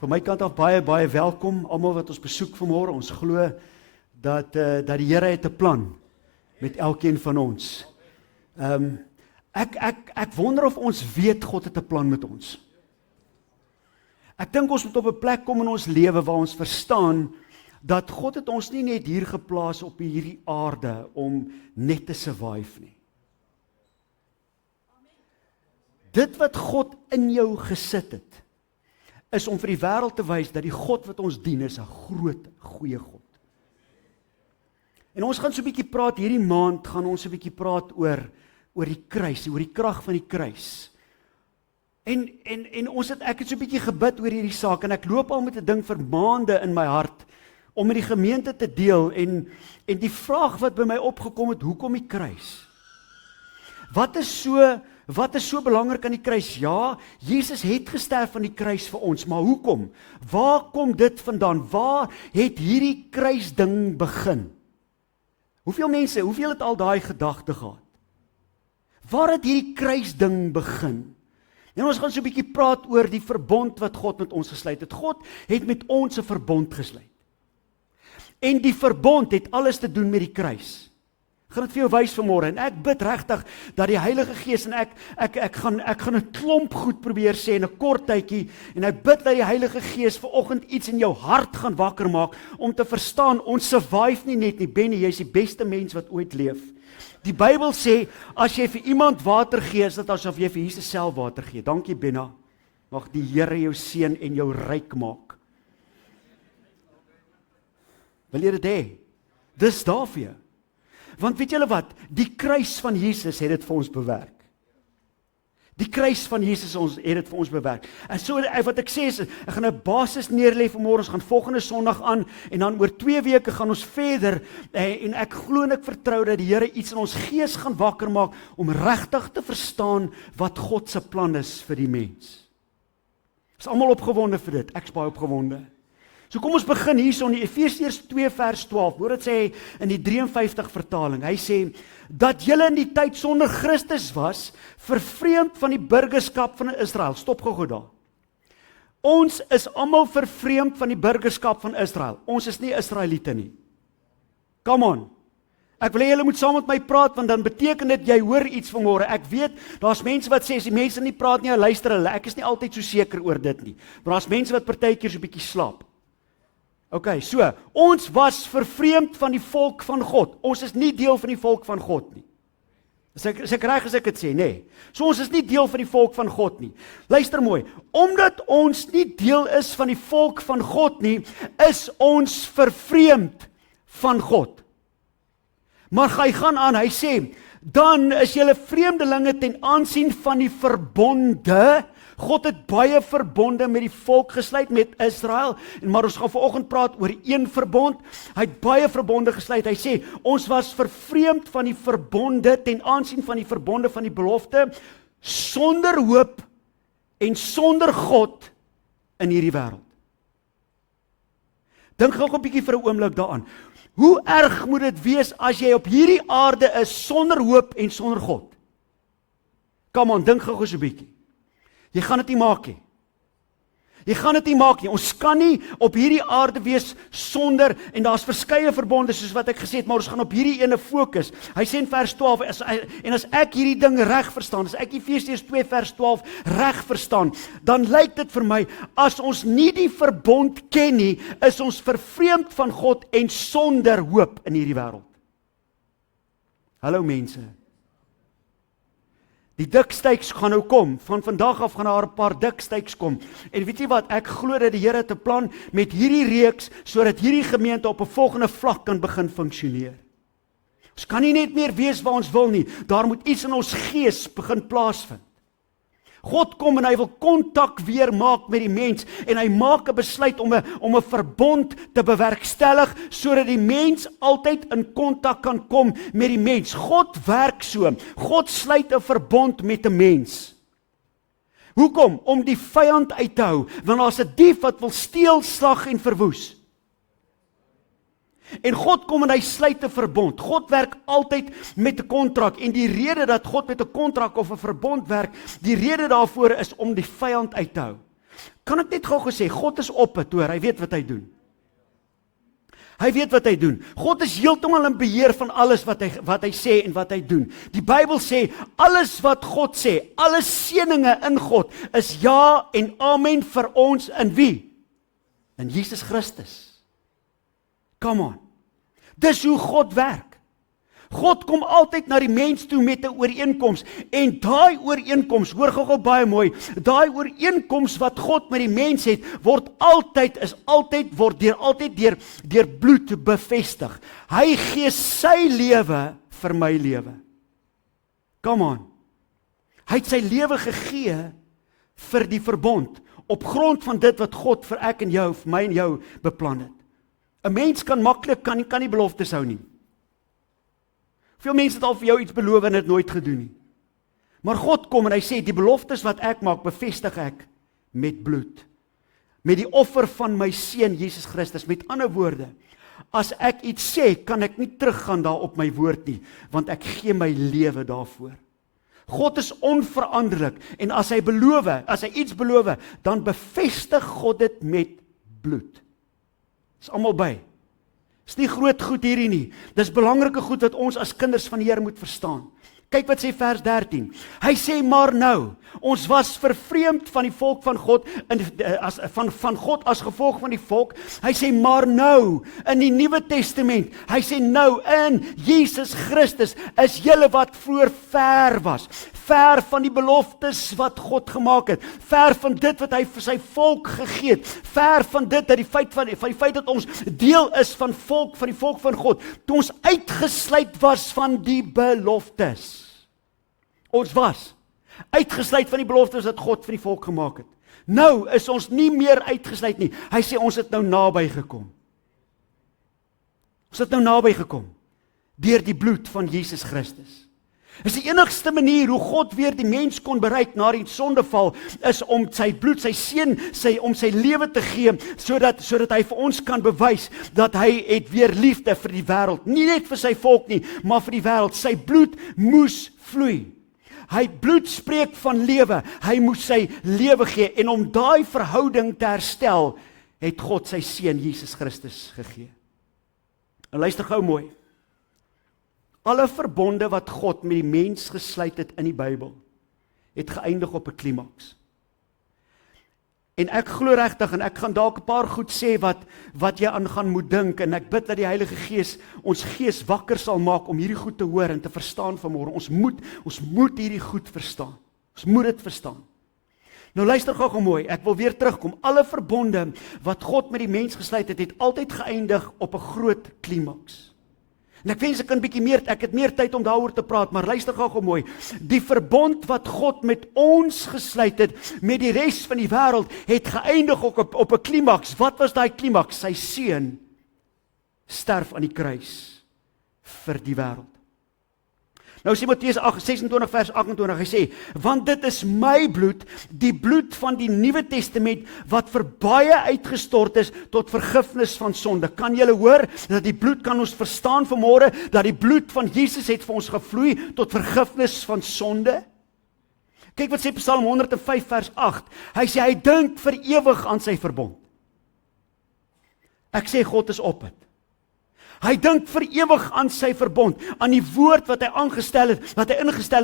Van my kant af baie welkom, almal wat ons besoek vanmôre. Ons glo dat die Here het 'n plan met elkeen van ons. Ek wonder of ons weet God het 'n plan met ons. Ek dink ons moet op 'n plek kom in ons lewe waar ons verstaan dat God het ons nie net hier geplaas op hierdie aarde om net te survive nie. Dit wat God in jou gesit het, is om vir die wêreld te wys dat die God wat ons dien is 'n groot, goeie God. En ons gaan so 'n bietjie praat, hierdie maand gaan ons 'n bietjie praat oor die kruis, oor die krag van die kruis. En ek het so 'n bietjie gebid oor hierdie saak, en ek loop al met 'n ding vir maande in my hart, om met die gemeente te deel, en die vraag wat by my opgekom het, hoekom die kruis? Wat is so belangrik aan die kruis? Ja, Jesus het gesterf aan die kruis vir ons, maar hoekom? Waar kom dit vandaan? Waar het hierdie kruisding begin? Hoeveel het al daai gedagte gehad? Waar het hierdie kruisding begin? En ons gaan so 'n bietjie praat oor die verbond wat God met ons gesluit het. God het met ons 'n verbond gesluit. En die verbond het alles te doen met die kruis. Ek gaan dit vir jou wys vanmôre, en ek bid regtig dat die Heilige Gees, en ek gaan 'n klomp goed probeer sê in 'n kort tydjie, en ek bid dat die Heilige Gees vanoggend iets in jou hart gaan wakker maak, om te verstaan, ons survive nie net nie. Benny, jy's die beste mens wat ooit leef. Die Bybel sê, as jy vir iemand water gee, is dit asof jy vir Jesus self water gee. Dankie Benna, mag die Here jou seën en jou ryk maak. Wil jy dit hê? Dis daar vir jou. Want weet julle wat? Die kruis van Jesus het dit vir ons bewerk. Die kruis van Jesus het dit vir ons bewerk. En so wat ek sê is, ek gaan 'n basis neerlê vanmôre, ons gaan volgende Sondag aan, en dan oor 2 weke gaan ons verder, en ek glo en ek vertrou dat die Here iets in ons gees gaan wakker maak, om regtig te verstaan wat God se plan is vir die mens. Is almal opgewonde vir dit? Ek's baie opgewonde. So kom ons begin hierso in Efesiërs 2 vers 12. Hoor dit sê in die 53 vertaling. Hy sê dat julle in die tyd sonder Christus was, vervreemd van die burgerskap van Israel. Stop gou daar. Ons is almal vervreemd van die burgerskap van Israel. Ons is nie Israeliete nie. Come on. Ek wil hê julle moet saam met my praat, want dan beteken dit jy hoor iets vanmôre. Ek weet, daar's mense wat sê as die mense nie praat nie, luister hulle. Ek is nie altyd so seker oor dit nie. Maar daar's mense wat partykeer so 'n bietjie slaap. Okay, so, ons was vervreemd van die volk van God. Ons is nie deel van die volk van God nie. Is ek reg as ek dit sê? Nee. So ons is nie deel van die volk van God nie. Luister mooi, omdat ons nie deel is van die volk van God nie, is ons vervreemd van God. Maar hy gaan aan, hy sê, dan is julle vreemdelinge ten aansien van die verbonde. God het baie verbonde met die volk gesluit, met Israel, maar ons gaan vanoggend praat oor een verbond. Hy het baie verbonde gesluit. Hy sê, ons was vervreemd van die verbonde, ten aansien van die verbonde van die belofte, sonder hoop en sonder God in hierdie wêreld. Dink gou 'n bietjie vir 'n oomblik daaraan. Hoe erg moet dit wees as jy op hierdie aarde is sonder hoop en sonder God? Kom aan, dink gou so 'n bietjie. Jy gaan dit nie maak nie. Jy gaan dit nie maak nie. Ons kan nie op hierdie aarde wees sonder, en daar's verskeie verbonde soos wat ek gesê het, maar ons gaan op hierdie ene fokus. Hy sê in vers 12, en as ek hierdie ding reg verstaan, as ek Efesiërs 2 vers 12 reg verstaan, dan lyk dit vir my, as ons nie die verbond ken nie, is ons vervreemd van God en sonder hoop in hierdie wêreld. Hallo mense. Die dikstyks gaan nou kom, van vandag af gaan daar 'n paar dikstyks kom, en weet jy wat, ek glo dat die Here het 'n plan met hierdie reeks, sodat hierdie gemeente op 'n volgende vlak kan begin funksioneer. Ons kan nie net meer wees waar ons wil nie, daar moet iets in ons gees begin plaasvind. God kom en hy wil kontak weer maak met die mens, en hy maak 'n besluit om 'n verbond te bewerkstellig, sodat die mens altyd in kontak kan kom met die mens. God werk so. God sluit 'n verbond met 'n mens. Hoekom? Om die vyand uit te hou, want daar's 'n dief wat wil steel, slag en verwoes. En God kom en hy sluit 'n verbond. God werk altyd met 'n kontrak, en die rede dat God met 'n kontrak of 'n verbond werk, die rede daarvoor is om die vyand uit te hou. Kan ek net gou gesê, God is op het, hoor, hy weet wat hy doen. Hy weet wat hy doen. God is heeltemal in beheer van alles wat hy sê en wat hy doen. Die Bybel sê, alles wat God sê, alle seëninge in God, is ja en amen vir ons in wie? In Jesus Christus. Come on. Dis hoe God werk. God kom altyd na die mens toe met 'n ooreenkoms en daai ooreenkoms, hoor gou baie mooi, daai ooreenkoms wat God met die mens het, word altyd deur bloed bevestig. Hy gee sy lewe vir my lewe. Come on. Hy het sy lewe gegee vir die verbond op grond van dit wat God vir ek en jou, vir my en jou beplan het. 'n Mens kan maklik kan nie beloftes hou nie. Veel mense het al vir jou iets beloof en het nooit gedoen nie. Maar God kom en hy sê, die beloftes wat ek maak, bevestig ek met bloed. Met die offer van my seun Jesus Christus. Met ander woorde, as ek iets sê, kan ek nie teruggaan daar op my woord nie, want ek gee my lewe daarvoor. God is onveranderlik en as hy iets beloof, dan bevestig God dit met bloed. Dis almal by. Dis nie groot goed hierdie nie. Dis belangrike goed wat ons as kinders van die Here moet verstaan. Kyk wat sê vers 13. Hy sê, maar nou, ons was vervreemd van die volk van God, van God as gevolg van die volk. Hy sê, maar nou, in die Nuwe Testament, hy sê nou, in Jesus Christus, is julle wat vroeër ver was, ver van die beloftes wat God gemaak het, ver van dit wat hy vir sy volk gegee het, ver van dit, dat die feit dat ons deel is van die volk van God, toe ons uitgesluit was van die beloftes. Ons was uitgesluit van die beloftes wat God vir die volk gemaak het. Nou is ons nie meer uitgesluit nie. Hy sê ons het nou naby gekom. Ons het nou naby gekom deur die bloed van Jesus Christus. Is die enigste manier hoe God weer die mens kon bereik na die sondeval, is om sy bloed, sy seun, om sy lewe te gee, sodat hy vir ons kan bewys dat hy het weer liefde vir die wêreld. Nie net vir sy volk nie, maar vir die wêreld. Sy bloed moes vloei. Hy bloed spreek van lewe. Hy moes sy lewe gee en om daai verhouding te herstel, het God sy seun Jesus Christus gegee. En luister gou mooi. Alle verbonde wat God met die mens gesluit het in die Bybel, het geëindig op 'n klimaks. En ek glo regtig, en ek gaan dalk 'n paar goed sê wat jy aan gaan moet dink, en ek bid dat die Heilige Gees ons gees wakker sal maak om hierdie goed te hoor en te verstaan vanmôre. Ons moet hierdie goed verstaan. Ons moet dit verstaan. Nou luister gou mooi, ek wil weer terugkom. Alle verbonde wat God met die mens gesluit het, het altyd geëindig op 'n groot klimaks. En ek wens ek het meer tyd om daaroor te praat, maar luister gou mooi. Die verbond wat God met ons gesluit het, met die res van die wêreld, het geëindig op 'n klimaks. Wat was daai klimaks? Sy seun sterf aan die kruis vir die wêreld. Nou sê Matteus 26 vers 28, hy sê, want dit is my bloed, die bloed van die Nuwe Testament, wat vir baie uitgestort is tot vergifnis van sonde. Kan julle hoor, dat die bloed kan ons verstaan vanmôre, dat die bloed van Jesus het vir ons gevloei tot vergifnis van sonde? Kyk wat sê Psalm 105 vers 8, hy sê, hy dink vir ewig aan sy verbond. Ek sê, God is op het. Hy dink vir ewig aan sy verbond, aan die woord wat hy ingestel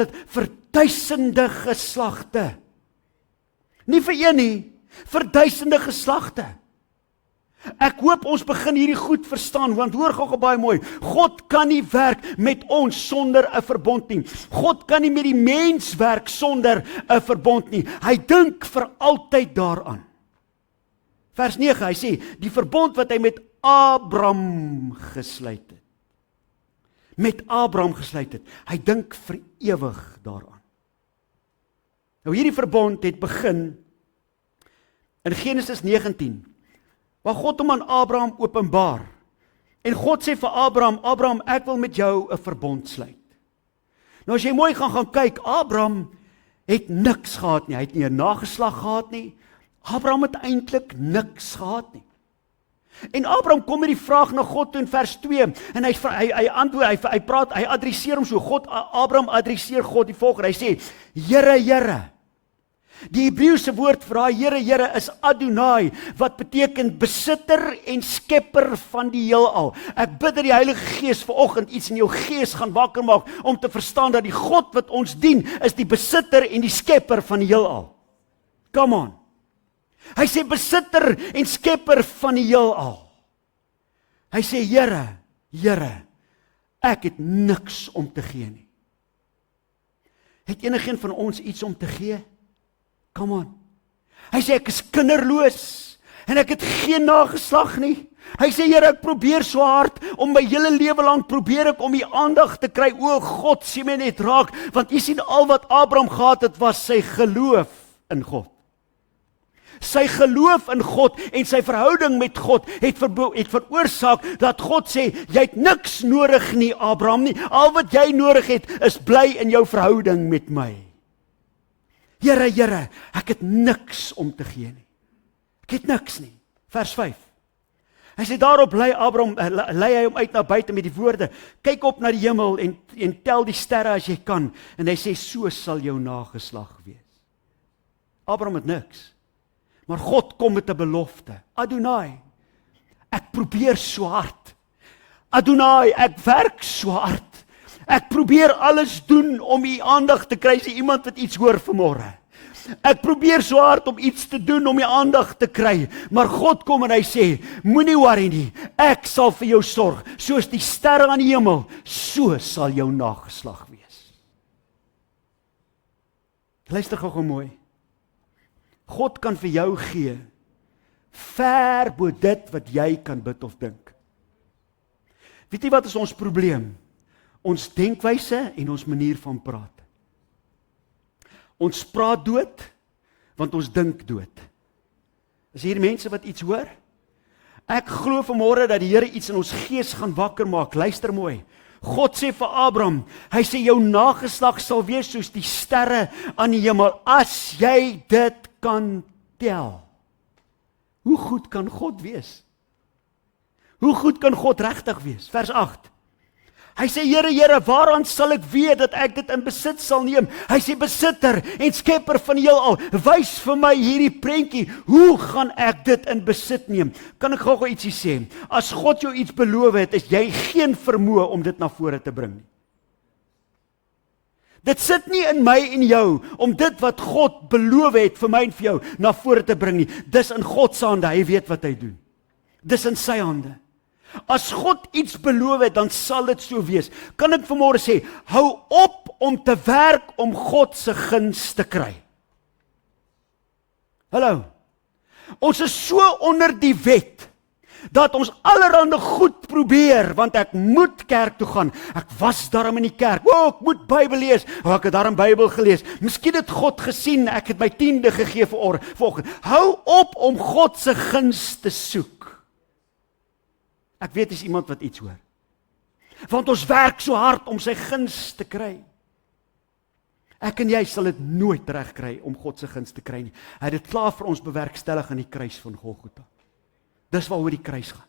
het vir duisende geslagte. Nie vir een nie, vir duisende geslagte. Ek hoop ons begin hierdie goed verstaan, want hoor gou baie mooi, God kan nie werk met ons sonder 'n verbond nie. God kan nie met die mens werk sonder 'n verbond nie. Hy dink vir altyd daaraan. Vers 9, hy sê, die verbond wat hy met Abraham gesluit het. Met Abraham gesluit het. Hy dink vir ewig daaraan. Nou hierdie verbond het begin in Genesis 19, waar God hom aan Abraham openbaar. En God sê vir Abraham, Abraham, ek wil met jou 'n verbond sluit. Nou as jy mooi gaan kyk, Abraham het niks gehad nie. Hy het nie 'n nageslag gehad nie. Abraham het eintlik niks gehad nie. En Abraham kom met die vraag na God toe in vers 2 en hy antwoord, hy adresseer hom so. Abraham adresseer God die volgende. Hy sê: Here, Here, Die Hebreëse woord vir daai Here is Adonai, wat beteken besitter en skepper van die heelal. Ek bid dat die Heilige Gees vanoggend iets in jou gees gaan wakker maak om te verstaan dat die God wat ons dien is die besitter en die skepper van die heelal. Come on. Hy sê besitter en skepper van die heelal. Hy sê Here, ek het niks om te gee nie. Het enigeen van ons iets om te gee? Come on. Hy sê ek is kinderloos en ek het geen nageslag nie. Hy sê Here, ek probeer so hard om my hele lewe lank probeer ek om U aandag te kry. O God, sien my net raak, want U sien al wat Abraham gehad het was sy geloof in God. Sy geloof in God en sy verhouding met God het veroorsaak dat God sê, jy het niks nodig nie, Abraham nie. Al wat jy nodig het is bly in jou verhouding met my. Here, ek het niks om te gee nie. Ek het niks nie. Vers 5. Hy sê daarop lei hy hom uit na buite met die woorde, kyk op na die hemel en tel die sterre as jy kan. En hy sê, so sal jou nageslag wees. Abraham het niks. Maar God kom met 'n belofte. Adonai, ek probeer so hard. Adonai, ek werk so hard. Ek probeer alles doen om U aandag te kry, sê iemand wat iets hoor vanmôre. Ek probeer so hard om iets te doen om U aandag te kry, maar God kom en hy sê, moenie worry nie, ek sal vir jou sorg, soos die sterre aan die hemel, so sal jou nageslag wees. Luister gou mooi. God kan vir jou gee, ver bo dit wat jy kan bid of dink. Weet jy wat is ons probleem? Ons denkwyse en ons manier van praat. Ons praat dood, want ons dink dood. Is hier mense wat iets hoor? Ek glo vanmôre dat die Here iets in ons gees gaan wakker maak. Luister mooi. God sê vir Abraham, hy sê jou nageslag sal wees soos die sterre aan die hemel, as jy dit kan tel. Hoe goed kan God wees? Hoe goed kan God regtig wees? Vers 8. Hy sê, Here, waaraan sal ek weet dat ek dit in besit sal neem? Hy sê, besitter en skepper van die heelal, wys vir my hierdie prentjie, hoe gaan ek dit in besit neem? Kan ek gou ietsie sê? As God jou iets beloof het, is jy geen vermoë om dit na vore te bring nie. Dit sit nie in my en jou, om dit wat God beloof het vir my en vir jou, na vore te bring nie. Dis in God se hande, hy weet wat hy doen. Dis in sy hande. As God iets beloof het, dan sal dit so wees. Kan ek vanmôre sê, hou op om te werk om God se guns te kry. Hallo. Ons is so onder die wet, dat ons allerhande goed probeer, want ek moet kerk toe gaan. Ek was daarom in die kerk. Ek moet Bybel lees. Ek het daarom Bybel gelees. Miskien het God gesien, ek het my 10de gegee vanoggend. Hou op om God se guns te soek. Ek weet is iemand wat iets hoor. Want ons werk so hard om sy guns te kry. Ek en jy sal dit nooit reg kry om God se guns te kry nie. Hy het dit klaar vir ons bewerkstellig aan die kruis van Golgotha. Dis waaroor die kruis gaan.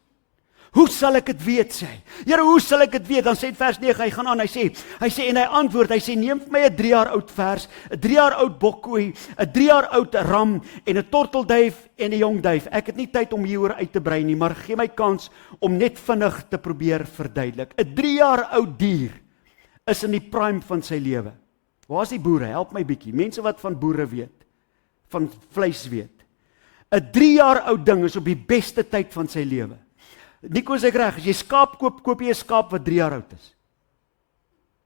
Hoe sal ek dit weet, sê hy? Here, hoe sal ek dit weet? Dan sê in vers 9, hy gaan aan, hy sê en hy antwoord, hy sê neem vir my 'n 3 jaar oud vers, 'n 3 jaar oud bokkoei, 'n 3 jaar oud ram en 'n tortelduif en 'n jong duif. Ek het nie tyd om hieroor uit te brei nie, maar gee my kans om net vinnig te probeer verduidelik. 'n 3 jaar oud dier is in die prime van sy lewe. Waar is die boere? Help my bietjie. Mense wat van boere weet, van vleis weet. 'n 3 jaar oud ding is op die beste tyd van sy lewe. Nico, is ek reg? As jy skaap koop, koop jy 'n skaap wat 3 jaar oud is.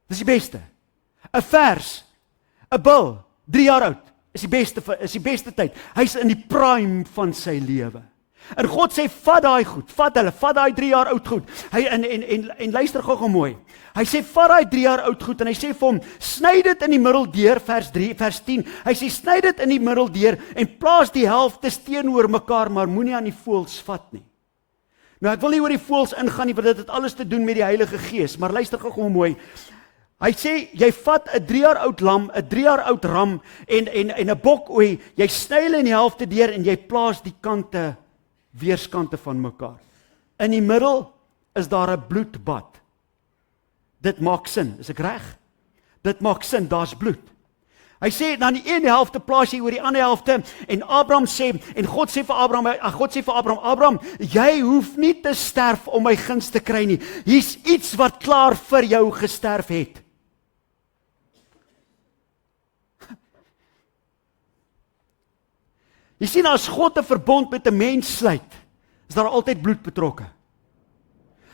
Dis die beste. 'n vers, 'n bul, 3 jaar oud, is die beste tyd. Hy's in die prime van sy lewe. En God sê, vat daai goed, vat daai 3 jaar oud goed. Hy en luister gou mooi. Hy sê, vat daai 3 jaar oud goed en hy sê vir hom, sny dit in die middel deur, vers 10. Hy sê, sny dit in die middel deur en plaas die helftes teenoor mekaar, maar moenie aan die voëls vat nie. Nou, ek wil nie oor die voëls ingaan nie, want dit het alles te doen met die Heilige Gees, maar luister gou mooi. Hy sê, jy vat 'n 3 jaar oud lam, 'n 3 jaar oud ram en 'n bokoei, jy sny hulle in die helfte deur en jy plaas die kante, weerskante van mekaar. In die middel is daar 'n bloedbad. Dit maak sin, is ek reg? Dit maak sin, daar's bloed. Hy sê, dan die ene helfte plaas jy oor die ander helfte, en Abraham sê, en God sê vir Abraham, Abraham, jy hoef nie te sterf om my guns te kry nie. Hier's iets wat klaar vir jou gesterf het. Jy sien, as God 'n verbond met 'n mens sluit, is daar altyd bloed betrokke.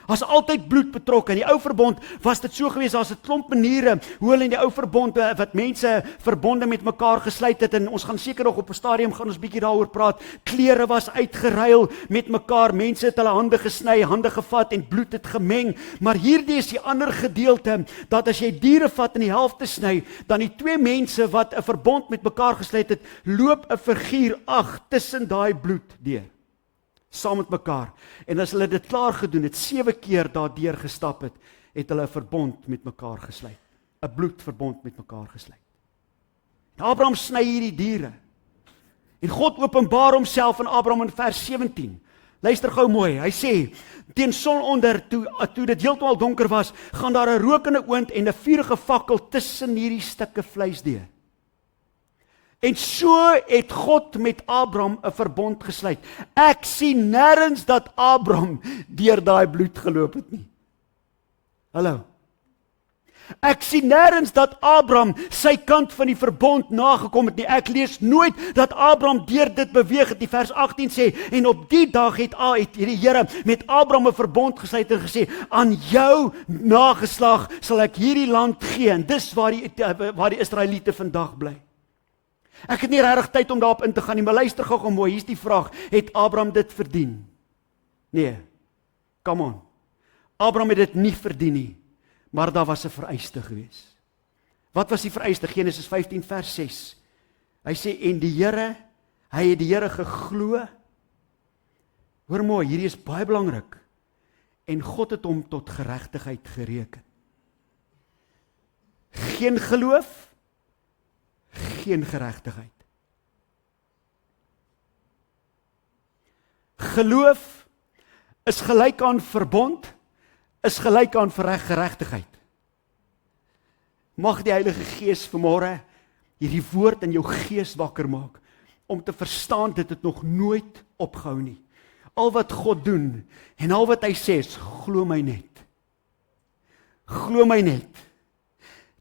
As altyd bloed betrokke. In die ou verbond was dit so gewees, daar's 'n klomp maniere hoe hulle in die ou verbond wat mense verbonde met mekaar gesluit het, en ons gaan seker nog op 'n stadium gaan ons bietjie daaroor praat. Klere was uitgeruil met mekaar, mense het hulle hande gesny, hande gevat en bloed het gemeng. Maar hierdie is die ander gedeelte, dat as jy diere vat en die helfte sny, dan die twee mense wat 'n verbond met mekaar gesluit het, loop 'n figuur tussen daai bloed deur. Saam met mekaar. En as hulle dit klaar gedoen het, 7 keer daardeur gestap het, het hulle 'n verbond met mekaar gesluit. 'n Bloedverbond met mekaar gesluit. En Abraham sny hierdie diere. En God openbaar homself aan Abraham in vers 17. Luister gou mooi. Hy sê, teen sononder, toe dit heeltemal donker was, gaan daar 'n rokende oond en 'n vurige fakkel tussen hierdie stukke vleis deur. En so het God met Abraham 'n verbond gesluit. Ek sien nêrens dat Abraham deur daai bloed geloop het nie. Hallo. Ek sien nêrens dat Abraham sy kant van die verbond nagekom het nie. Ek lees nooit dat Abraham deur dit beweeg het nie. Vers 18 sê, en op die dag het die Here met Abraham 'n verbond gesluit en gesê, aan jou nageslag sal ek hierdie land gee. En dis waar die Israeliete vandag bly. Ek het nie regtig tyd om daarop in te gaan nie, maar luister gou mooi, hier's die vraag, het Abraham dit verdien? Nee, come on. Abraham het dit nie verdien nie, maar daar was 'n vereiste gewees. Wat was die vereiste? Genesis 15 vers 6. Hy sê, en hy het die Here geglo. Hoor mooi, hierdie is baie belangrik. En God het hom tot geregtigheid gereken. Geen geloof, geen geregtigheid. Geloof is gelyk aan verbond, is gelyk aan geregtigheid. Mag die Heilige Gees vanmôre hierdie woord in jou gees wakker maak, om te verstaan dit het nog nooit opgehou nie. Al wat God doen, en al wat hy sê is, glo my net. Glo my net.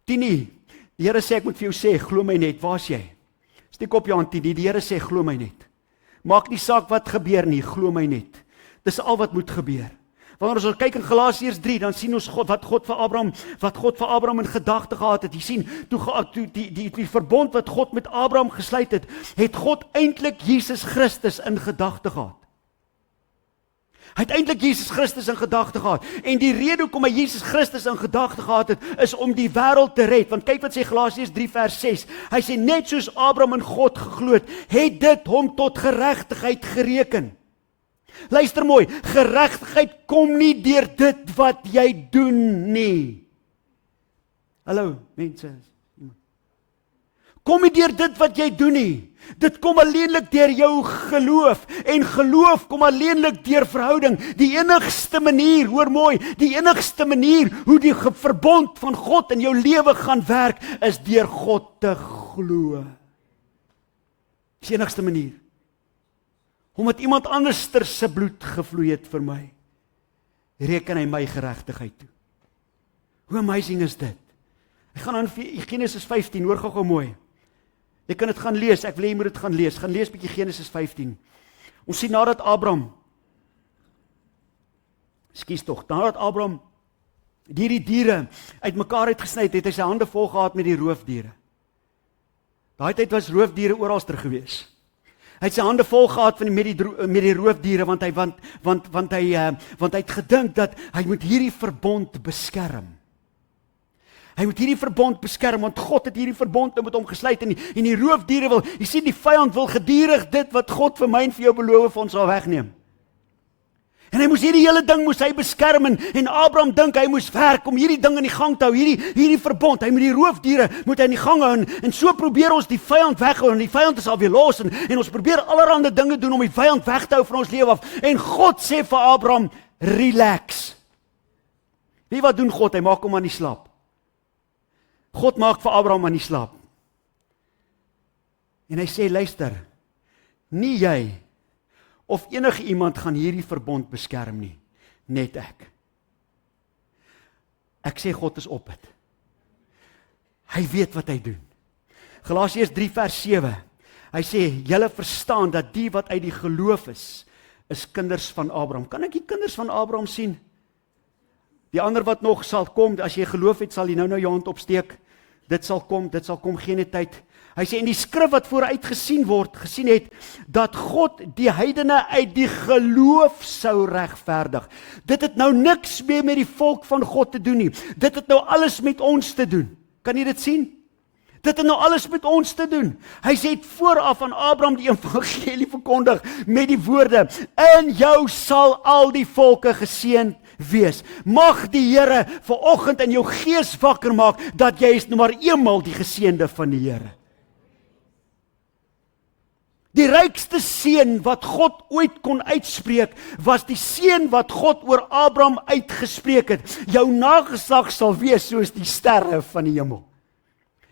Tini, die Here sê, ek moet vir jou sê, glo my net, waar is jy? Steek op jou hand, die Here sê, glo my net. Maak nie saak wat gebeur nie, glo my net. Dis al wat moet gebeur. Wanneer ons kyk in Galasiërs 3, dan sien ons wat God vir Abraham in gedagte gehad het. Jy sien, toe die verbond wat God met Abraham gesluit het God eintlik Jesus Christus in gedagte gehad. Hy het eintlik Jesus Christus in gedagte gehad. En die rede hoekom hy Jesus Christus in gedagte gehad het, is om die wêreld te red. Want kyk wat sê Galasiërs 3 vers 6. Hy sê, net soos Abraham in God geglo het dit hom tot geregtigheid gereken. Luister mooi, geregtigheid kom nie deur dit wat jy doen nie. Hallo, mense. Kom nie deur dit wat jy doen nie. Dit kom alleenlik deur jou geloof. En geloof kom alleenlik deur verhouding. Die enigste manier, hoor mooi, die enigste manier hoe die verbond van God in jou lewe gaan werk, is deur God te glo. Dis die enigste manier. Omdat iemand anderster se bloed gevloei het vir my, reken hy my geregtigheid toe. Hoe amazing is dit? Ek gaan aan Genesis 15, hoor gou mooi. Jy kan dit gaan lees, ek wil jy moet dit gaan lees. Gaan lees bietjie Genesis 15. Ons sien nadat Abraham hierdie diere uitmekaar uitgesny het, hy sy hande vol gehad met die roofdiere. Daai tyd was roofdiere oralster gewees. Hy het sy hande vol gehad met die roofdiere, want hy het gedink dat hy moet hierdie verbond beskerm. Hy moet hierdie verbond beskerm, want God het hierdie verbond met hom gesluit, en die roofdiere wil, jy sien, die vyand wil gedurig dit wat God vir my en vir jou beloof vir ons sal wegneem. En hy moes hierdie hele ding beskerm, en Abraham dink hy moes werk om hierdie ding in die gang te hou, hierdie verbond, hy moet die roofdiere in die gang hou, en so probeer ons die vyand weghou, en die vyand is alweer los, en ons probeer allerhande dinge doen om die vyand weg te hou van ons lewe af, en God sê vir Abraham, relax. Weet wat doen God? Hy maak hom aan die slaap. God maak vir Abraham aan die slaap. En hy sê, luister, nie jy of enige iemand gaan hierdie verbond beskerm nie, net ek. Ek sê God is op het. Hy weet wat hy doen. Galasiërs 3 vers 7, hy sê, julle verstaan dat die wat uit die geloof is kinders van Abraham. Kan ek die kinders van Abraham sien? Die ander wat nog sal kom, as jy geloof het, sal jy nou jou hand opsteek. Dit sal kom geen tyd. Hy sê, in die skrif wat vooruit gesien het, dat God die heidene uit die geloof sou regverdig. Dit het nou niks meer met die volk van God te doen nie. Dit het nou alles met ons te doen. Kan jy dit sien? Dit het nou alles met ons te doen. Hy sê het vooraf aan Abraham die evangelie verkondig met die woorde, in jou sal al die volke geseënd wees. Mag die Here vanoggend in jou gees wakker maak, dat jy is nou maar eenmal die geseënde van die Here. Die rykste seën wat God ooit kon uitspreek, was die seën wat God oor Abraham uitgespreek het. Jou nageslag sal wees soos die sterre van die hemel.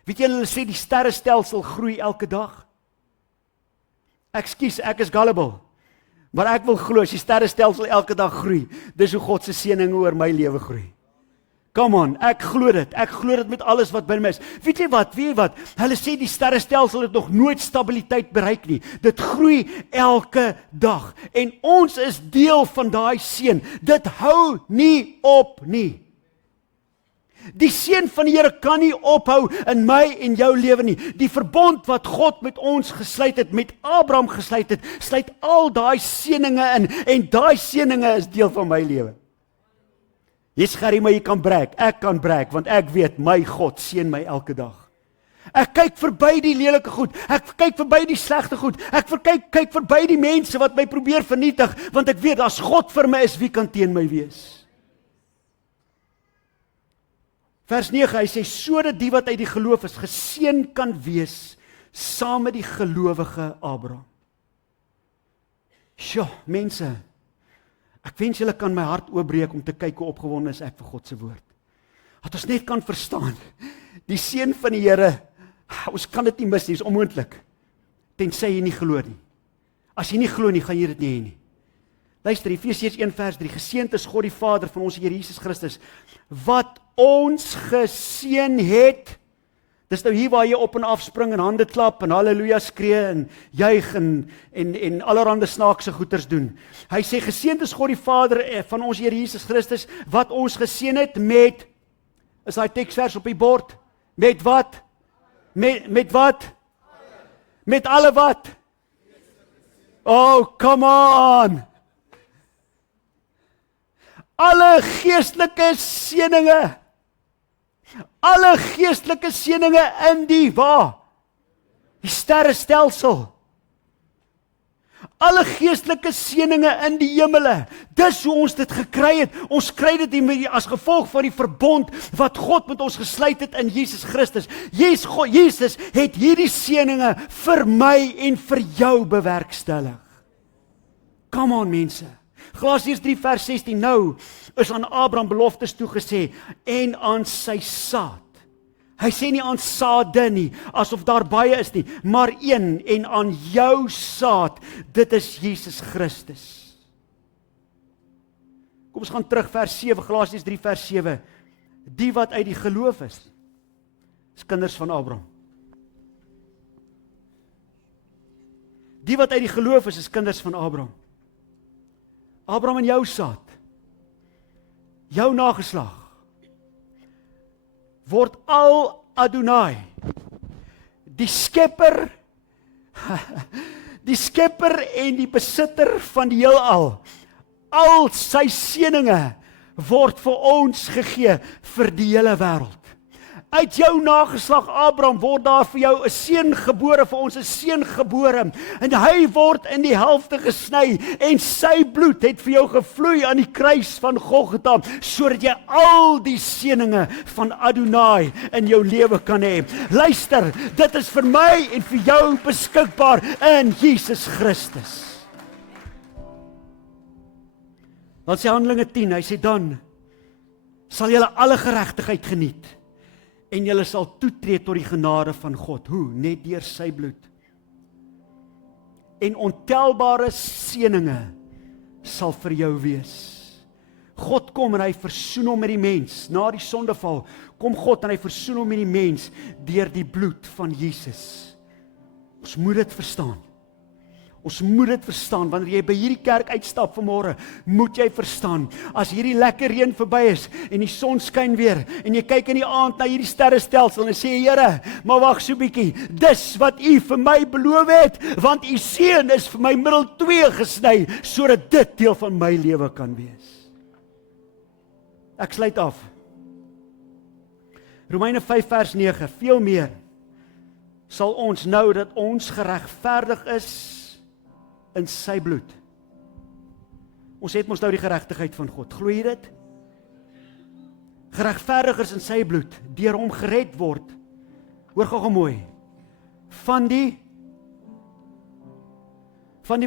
Weet jy, hulle sê die sterrestelsel groei elke dag. Ek is gullible, maar ek wil glo as die sterrestelsel elke dag groei, dis hoe God se seëninge oor my lewe groei. Come on, ek glo dit met alles wat by my is. Weet jy wat, hulle sê die sterrestelsel het nog nooit stabiliteit bereik nie. Dit groei elke dag. En ons is deel van daai seën. Dit hou nie op nie. Die seën van die Here kan nie ophou in my en jou lewe nie. Die verbond wat God met ons gesluit het, met Abraham gesluit het, sluit al daai seëninge in, en daai seëninge is deel van my lewe. Jy's gerrie, maar jy kan breek. Ek kan breek, want ek weet, my God seën my elke dag. Ek kyk verby die lelike goed, ek kyk verby die slegte goed, ek kyk verby die mense wat my probeer vernietig, want ek weet, as God vir my is, wie kan teen my wees? Vers 9, hy sê, sodat die wat uit die geloof is, geseën kan wees, saam met die gelowige Abraham. Sjoe, mense, ek wens julle kan my hart oopbreek om te kyk hoe opgewonde is ek vir God se woord. Dat ons net kan verstaan, die seën van die Here, ons kan dit nie mis nie, is onmoontlik, tensy jy nie glo nie. As jy nie glo nie, gaan jy dit nie hê nie. Luister, Efesiërs 1 vers 3, geseënd is God die Vader van ons Here Jesus Christus, wat ons geseën het. Dis nou hier waar jy op en af spring en hande klap en halleluja skree en juig en allerhande snaakse goeters doen. Hy sê, geseënd is God die Vader van ons Here Jesus Christus, wat ons geseën het met, is daai teksvers op die bord, met wat? Met wat? Met alle wat? Oh, come on! Alle geestelike seëninge. Alle geestelike seëninge in die waar? Die sterrestelsel. Alle geestelike seëninge in die hemele. Dis hoe ons dit gekry het. Ons kry dit as gevolg van die verbond wat God met ons gesluit het in Jesus Christus. Jesus het hierdie seëninge vir my en vir jou bewerkstellig. Come on, mense. Galasiërs 3 vers 16, nou is aan Abraham beloftes toegesê, en aan sy saad. Hy sê nie aan saade nie, asof daar baie is nie, maar een, en aan jou saad, dit is Jesus Christus. Kom ons gaan terug, vers 7, Galasiërs 3 vers 7, die wat uit die geloof is kinders van Abraham. Die wat uit die geloof is kinders van Abraham. Abraham en jou saad, jou nageslag, word al Adonai, die skepper en die besitter van die heelal, al sy seëninge word vir ons gegee vir die hele wêreld. Uit jou nageslag Abraham word daar vir jou 'n seun gebore, vir ons 'n seun gebore, en hy word in die helfte gesny, en sy bloed het vir jou gevloei aan die kruis van Golgotha, sodat jy al die seëninge van Adonai in jou lewe kan hê. Luister, dit is vir my en vir jou beskikbaar in Jesus Christus. Dan sê Handelinge 10, hy sê dan sal julle alle geregtigheid geniet, en julle sal toetree tot die genade van God. Hoe? Net deur sy bloed. en ontelbare seëninge sal vir jou wees. God kom en hy versoen hom met die mens, na die sondeval, kom God en hy versoen hom met die mens, deur die bloed van Jesus. Ons moet dit verstaan. Ons moet dit verstaan, wanneer jy by hierdie kerk uitstap vanmôre, moet jy verstaan, as hierdie lekker reën verby is, en die son skyn weer, en jy kyk in die aand na hierdie sterrestelsel, en sê, Here, maar wag so bietjie, dis wat U vir my beloof het, want U seun is vir my middel 2 gesny, sodat dit deel van my lewe kan wees. Ek sluit af. Romeine 5 vers 9, veel meer sal ons nou dat ons geregverdig is in sy bloed. Ons het mos nou die geregtigheid van God. Glo jy dit? Geregverdig is in sy bloed, deur hom gered word. Hoor gou mooi. Van die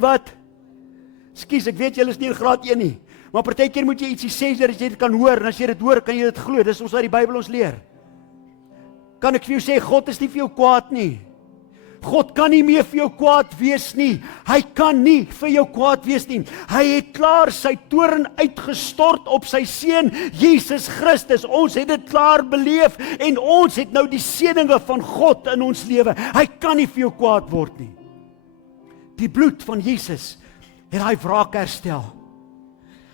wat? Ekskuus, ek weet julle is nie in graad 1 nie. Maar partykeer moet jy ietsie sê dat jy dit kan hoor, en as jy dit hoor, kan jy dit glo. Dis ons uit die Bybel ons leer. Kan ek vir jou sê, God is nie vir jou kwaad nie. God kan nie meer vir jou kwaad wees nie. Hy kan nie vir jou kwaad wees nie. Hy het klaar sy toorn uitgestort op sy seun, Jesus Christus. Ons het dit klaar beleef, en ons het nou die seëninge van God in ons lewe. Hy kan nie vir jou kwaad word nie. Die bloed van Jesus het hy wraak herstel.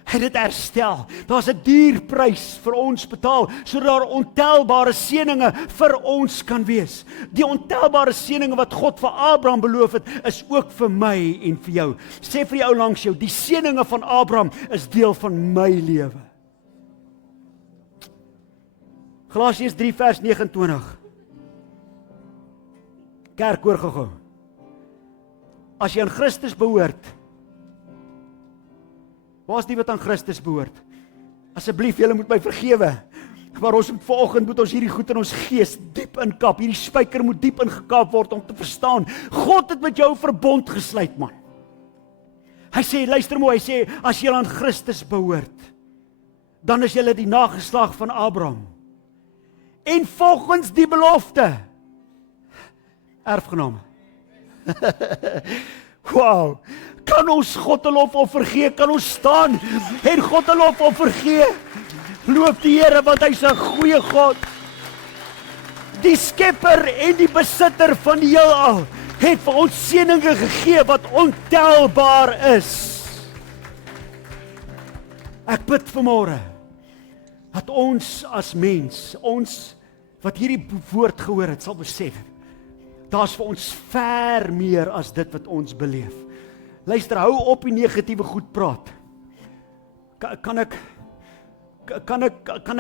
Hy het dit herstel. Daar's 'n duur prys vir ons betaal, sodat daar ontelbare seëninge vir ons kan wees. Die ontelbare seëninge wat God vir Abraham beloof het, is ook vir my en vir jou. Sê vir die ou langs jou, die seëninge van Abraham is deel van my lewe. Galasiërs 3 vers 29. Kerk, hoor gou. As jy aan Christus behoort, waar is die wat aan Christus behoort? Asseblief, julle moet my vergewe. Maar ons moet vanoggend moet ons hierdie goed in ons gees diep inkap. Hierdie spyker moet diep ingekap word om te verstaan. God het met jou verbond gesluit, man. Hy sê, luister mooi, hy sê, as jy aan Christus behoort, dan is jy die nageslag van Abraham. En volgens die belofte, erfgename. Wow, kan ons God 'n lofoffer gee? Kan ons staan en God 'n lofoffer gee? Loof die Here, want hy's 'n goeie God. Die skepper en die besitter van die heelal het vir ons seëninge gegee wat ontelbaar is. Ek bid vanmôre dat ons as mens, ons wat hierdie woord gehoor het, sal besef, daar's vir ons ver meer as dit wat ons beleef. Luister, hou op die negatiewe goed praat. Kan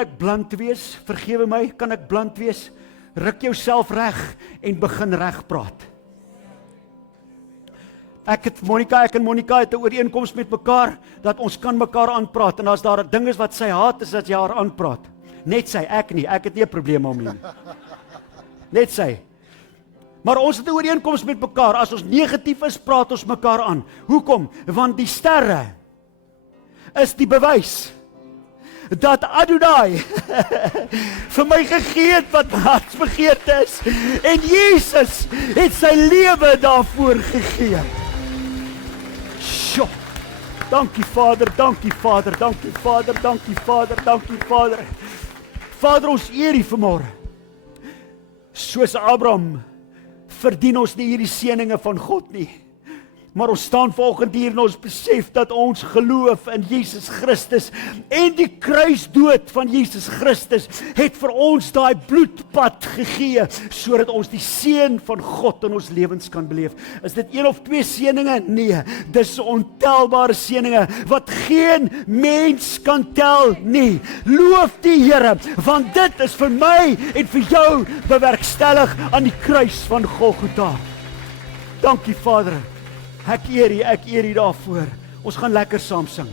ek blunt wees? Vergewe my, kan ek blunt wees? Ruk jouself reg en begin reg praat. Ek en Monica het 'n ooreenkoms met mekaar dat ons kan mekaar aanpraat, en as daar 'n ding is wat sy haat, is dat jy haar aanpraat. Net sy, ek nie. Ek het nie 'n probleem om nie. Net sy. Maar ons het 'n ooreenkoms met mekaar, as ons negatief is, praat ons mekaar aan. Hoekom? Want die sterre is die bewys dat Adonai vir my gegee het wat my hartsbegeerte is, en Jesus het sy lewe daarvoor gegee. Sjoe. Dankie Vader, dankie Vader, dankie Vader, dankie Vader, dankie Vader. Vader, ons eer U vanmôre. Soos Abraham verdien ons nie hierdie seëninge van God nie. Maar ons staan vanoggend hier en ons besef dat ons geloof in Jesus Christus en die kruisdood van Jesus Christus het vir ons daai bloedpad gegee, sodat ons die seën van God in ons lewens kan beleef. Is dit 1 of 2 seëninge? Nee, dis ontelbare seëninge wat geen mens kan tel nie. Loof die Here, want dit is vir my en vir jou bewerkstellig aan die kruis van Golgotha. Dankie Vader. Ek eer U daarvoor. Ons gaan lekker saam sing.